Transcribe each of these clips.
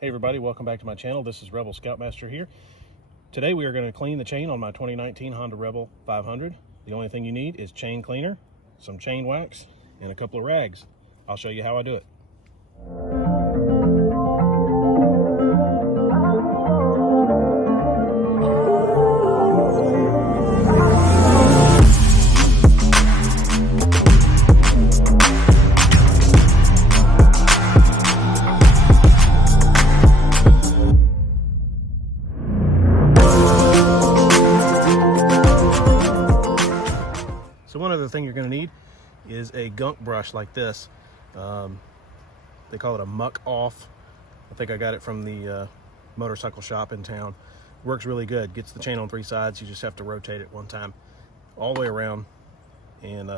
Hey everybody, welcome back to my channel. This is Rebel Scoutmaster here. Today we are going to clean the chain on my 2019 Hondarebel 500. The only thing you need is chain cleaner, some chain wax, and a couple of rags. I'll show you how I do it. So one other thing you're going to need is a gunk brush like this. They call it a muck off. I think I got it from the motorcycle shop in town. Works really good. Gets the chain on three sides. You just have to rotate it one time all the way around and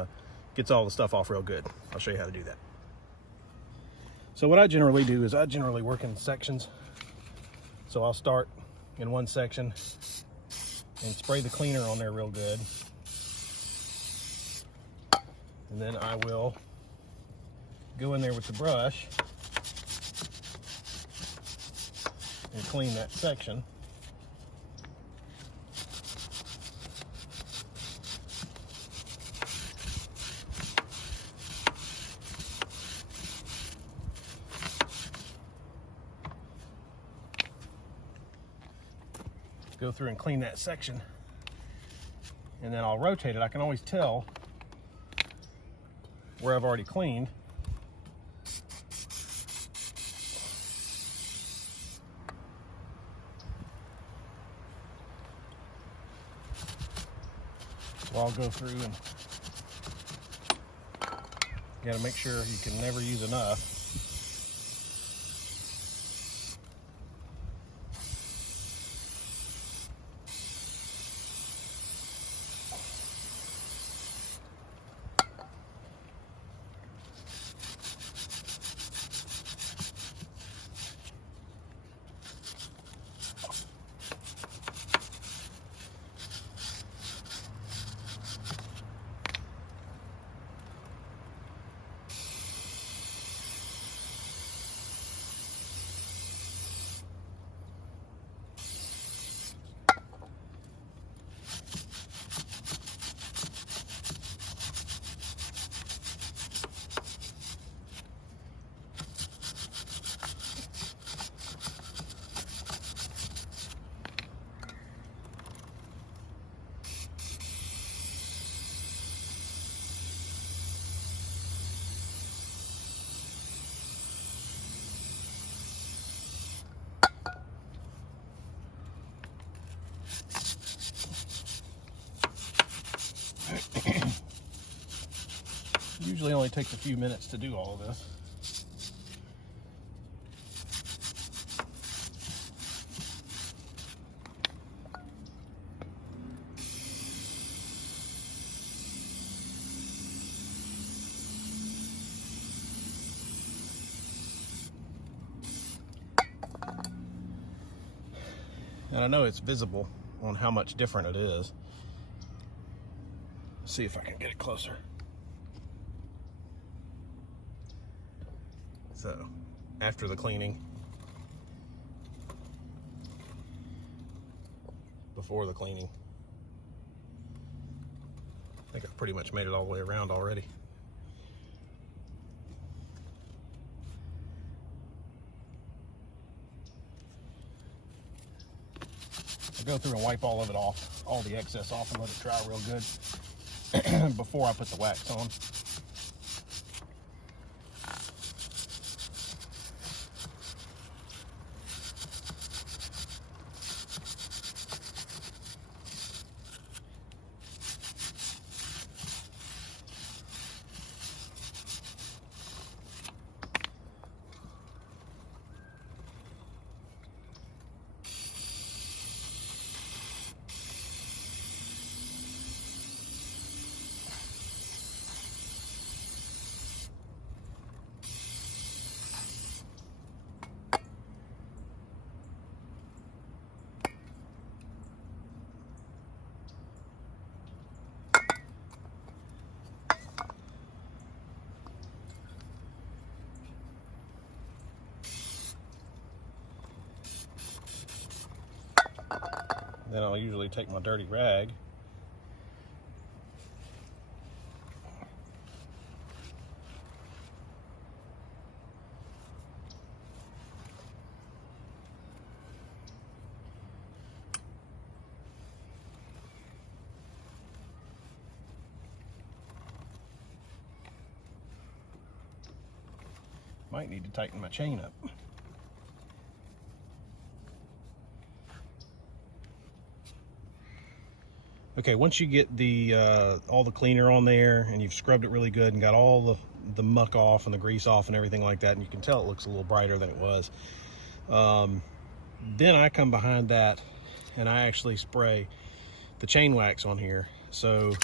gets all the stuff off real good. I'll show you how to do that. So what I generally do is I generally work in sections. So I'll start in one section and spray the cleaner on there real good. And then I will go in there with the brush and clean that section. Go through and clean that section. And then I'll rotate it. I can always tell where I've already cleaned. So I'll go through and you got to make sure you can never use enough. Usually only takes a few minutes to do all of this. And I know it's visible on how much different it is. Let's see if I can get it closer. So, after the cleaning, before the cleaning, I think I've pretty much made it all the way around already. I'll go through and wipe all of it off, all the excess off, and let it dry real good before I put the wax on. Then I'll usually take my dirty rag might need to tighten my chain up. Okay, once you get the all the cleaner on there and you've scrubbed it really good and got all the muck off and the grease off and everything like that, and you can tell it looks a little brighter than it was, then I come behind that and I actually spray the chain wax on here. So you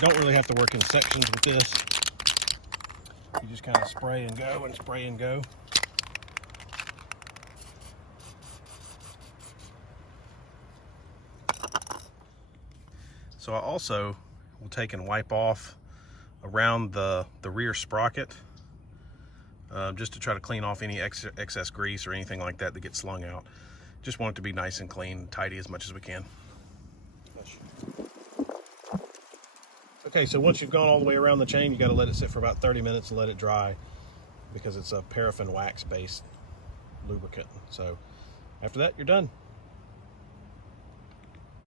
don't really have to work in sections with this. You just kind of spray and go and spray and go. So I also will take and wipe off around the rear sprocket, just to try to clean off any excess grease or anything like that that gets slung out. Just want it to be nice and clean and tidy as much as we can. Okay, so once you've gone all the way around the chain, you got to let it sit for about 30 minutes and let it dry, because it's a paraffin wax based lubricant. So after that, you're done.